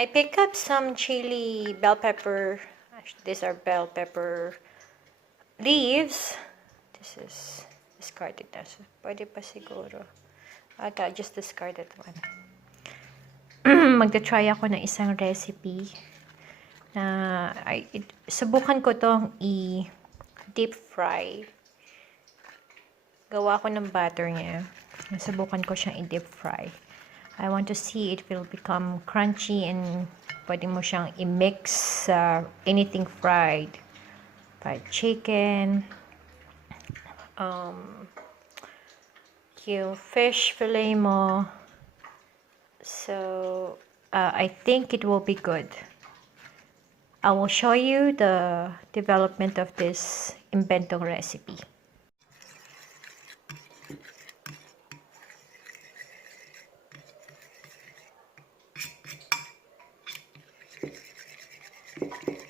I pick up some chili bell pepper. Actually, these are bell pepper leaves. This is discarded na. So, pwede pa siguro. Okay, just discarded one. Magta-try ako ng isang recipe na subukan ko tong i-deep fry. Gawa ko ng butter niya. Subukan ko siyang i-deep fry. I want to see it will become crunchy and pwede mo siyang i-mix anything fried. Fried chicken, yung fish fillet mo. So, I think it will be good. I will show you the development of this inventong recipe.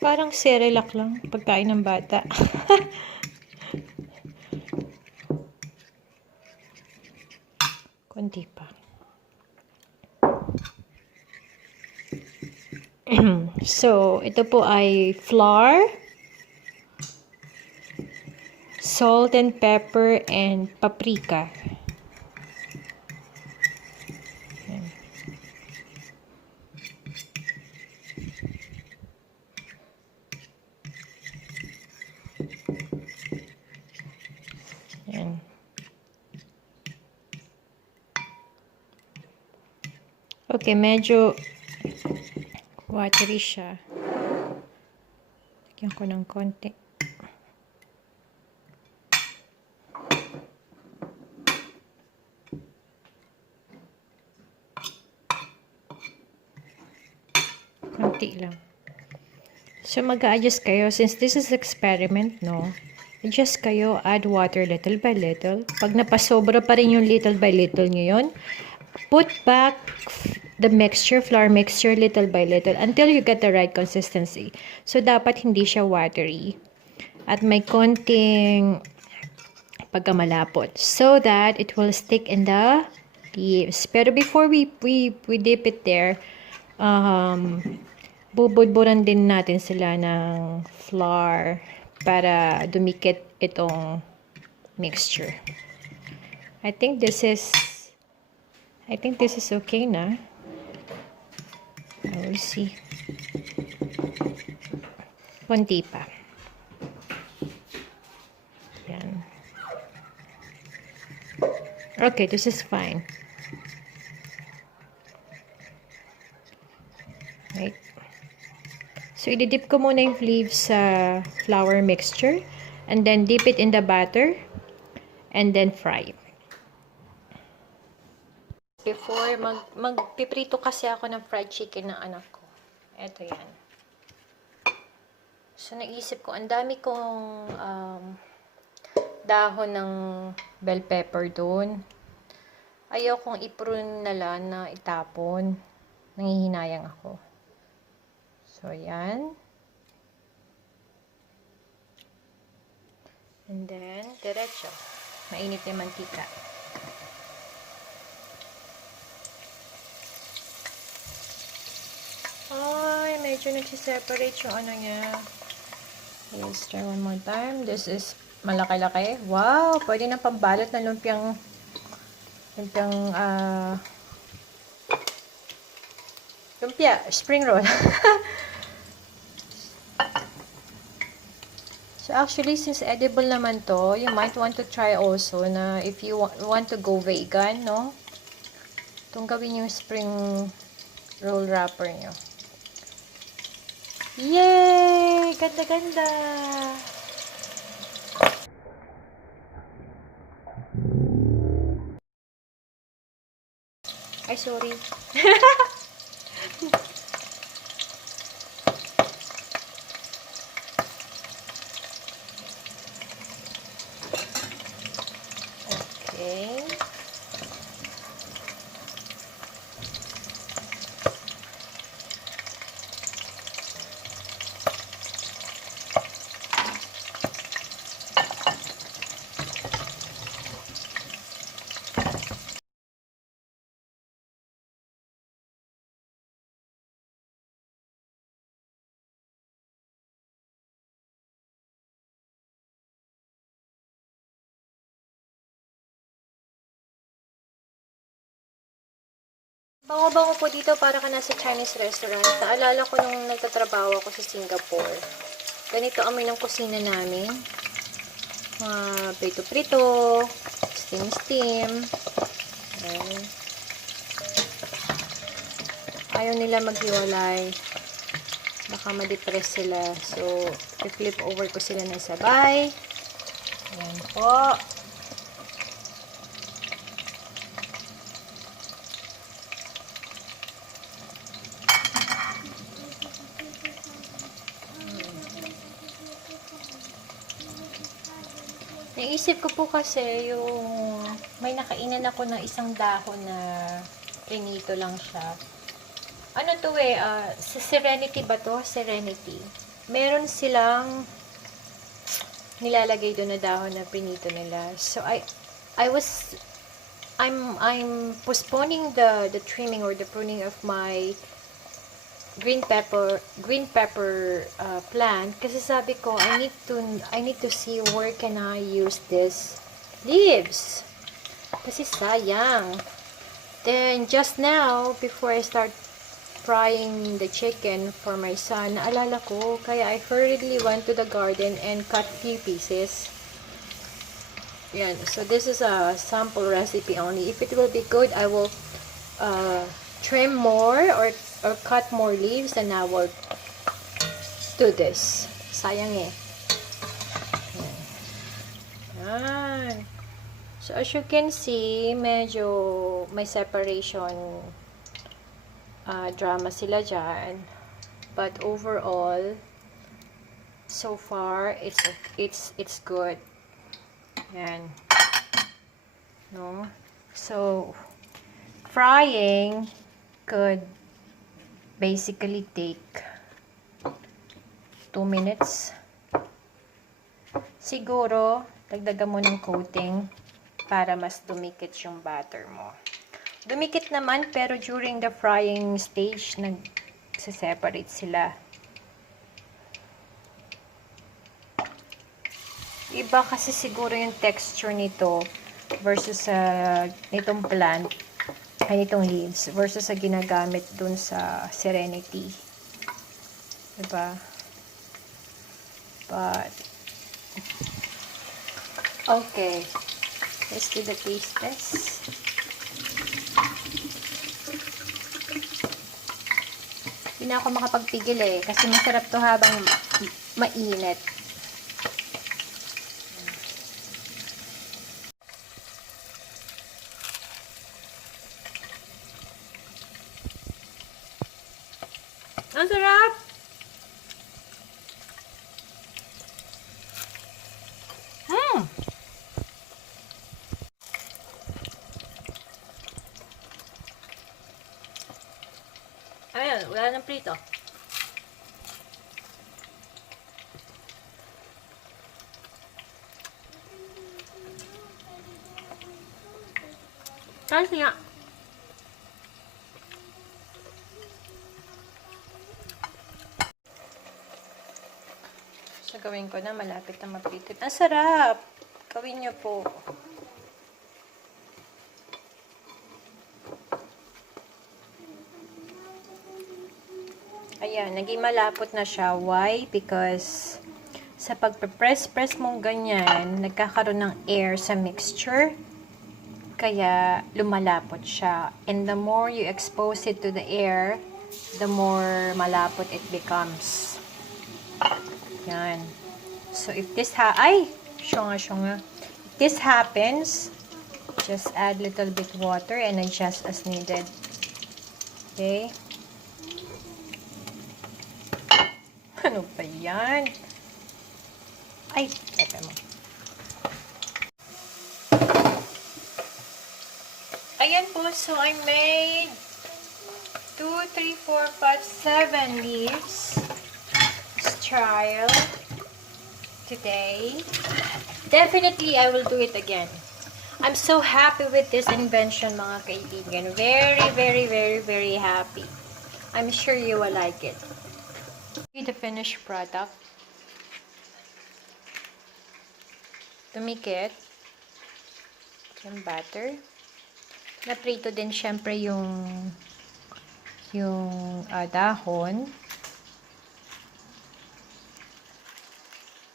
Parang Cerelac lang, pagkain ng bata. Konti pa. So, ito po ay flour, salt and pepper, and paprika. Yan. Okay, medyo watery siya. Lagyan ko ng konti. Konti lang. So, mag-a-adjust kayo. Since this is experiment, no? Adjust kayo, add water little by little. Pag napasobra pa rin yung little by little nyo yun, put back the mixture, flour mixture, little by little until you get the right consistency. So, dapat hindi siya watery. At may konting pagkamalapot so that it will stick in the leaves. Pero before we dip it there, bubudburan din natin sila ng flour para dumikit itong mixture. I think this is okay na. I will see. Konti pa. Yan. Okay, this is fine. Right. So, i-dip ko muna yung leaves sa flour mixture and then dip it in the batter and then fry. Before, magpiprito kasi ako ng fried chicken ng anak ko. Ito yan. So, naisip ko, ang dami kong dahon ng bell pepper doon. Ayaw kong i-prune na lang na itapon. Nangihinayang ako. So, yan. And then, diretso. Mainit yung mantika. Ay, medyo nagsiseparate yung ano niya. Let's try one more time. This is malaki-laki. Wow! Pwede na pambalot na lumpiang lumpia, spring roll. So, actually, since edible naman to, you might want to try also na if you want to go vegan, no? Itong gawin yung spring roll wrapper nyo. Yay! Ganda-ganda! Ay, sorry. Okay. Bango-bango po dito para ka nasa Chinese restaurant. Naalala ko nung nagtatrabaho ako sa Singapore. Ganito amoy ng kusina namin. Mga prito-prito, steam-steam. Ayan. Ayaw nila maghiwalay. Baka ma-depress sila. So, i-flip over ko sila na sabay. Ayan po. Naisip ko po kasi yung may nakainan ako ng isang dahon na prinito lang siya. Ano to sa Serenity ba to? Serenity. Meron silang nilalagay doon na dahon na prinito nila. So I'm postponing the trimming or the pruning of my green pepper plant kasi sabi ko I need to see where can I use this leaves kasi sayang. Then just now before I start frying the chicken for my son, naalala ko kaya I hurriedly went to the garden and cut few pieces. Yan, so this is a sample recipe only. If it will be good, I will trim more or cut more leaves and I will do this. Sayang eh. Yan. So as you can see, medyo may separation drama sila dyan. But overall, so far, it's good. Yan. No? So, frying could basically take 2 minutes. Siguro, dagdagan mo ng coating para mas dumikit yung batter mo. Dumikit naman, pero during the frying stage, nag-separate sila. Iba kasi siguro yung texture nito versus sa nitong plant, ay nitong leaves, versus sa ginagamit dun sa Serenity. Diba? But, okay. Let's do the taste test. Hindi na ako makapagpigil eh, kasi masarap to habang mainit. Ang sarap! Ayan, wala ng prito. Kasi nga, so gawin ko na, malapit na maprito. Ang sarap! Gawin nyo po. Ayan, naging malapot na siya. Why? Because sa pagpe-press mong ganyan, nagkakaroon ng air sa mixture. Kaya lumalapot siya. And the more you expose it to the air, the more malapot it becomes. Yan. So if this if this happens, just add little bit water and adjust as needed. Okay? Ano ba yan? Ay, teka mo. Ayan po, so I made 2, 3, 4, 5, 7 leaves. Let's trial today. Definitely, I will do it again. I'm so happy with this invention, mga kaibigan. Very, very, very, very happy. I'm sure you will like it. The finished product. Tumikit. Yung batter. Naprito din syempre yung yung dahon.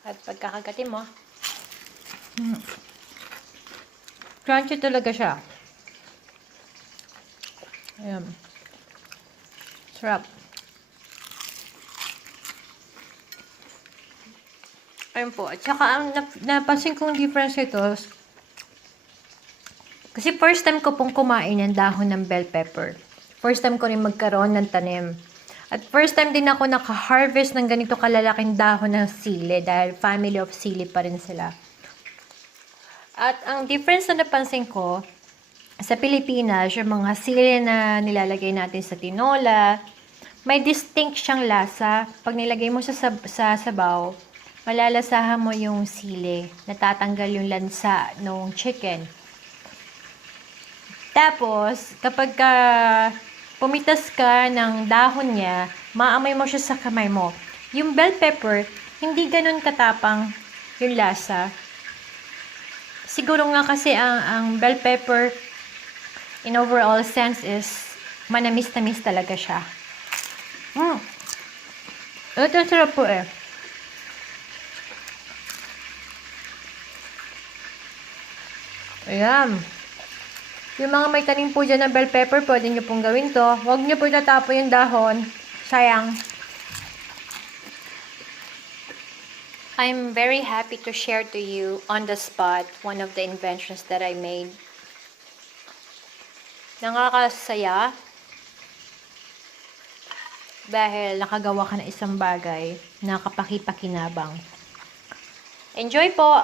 At pagkakagatin mo, crunchy talaga siya. Ayan. Sarap. Ayun po. At saka, ang napansin kong difference ito, kasi first time ko pong kumain ng dahon ng bell pepper. First time ko rin magkaroon ng tanim. At first time din ako naka-harvest ng ganito kalalaking dahon ng sili dahil family of sili pa rin sila. At ang difference na napansin ko, sa Pilipinas, yung mga sili na nilalagay natin sa tinola, may distinct siyang lasa. Pag nilagay mo sa sabaw, malalasahan mo yung sili. Natatanggal yung lansa ng chicken. Tapos, kapag pumitas ka ng dahon niya, maamoy mo siya sa kamay mo. Yung bell pepper, hindi ganun katapang yung lasa. Siguro nga kasi ang bell pepper, in overall sense, is manamis-tamis talaga siya. Ito sarap po eh. Ayan. Yung mga may tanim po dyan ng bell pepper, pwede nyo pong gawin to. Huwag nyo po tatapon yung dahon. Sayang. I'm very happy to share to you on the spot one of the inventions that I made. Nakakasaya dahil nakagawa ka ng isang bagay na kapaki-pakinabang. Enjoy po!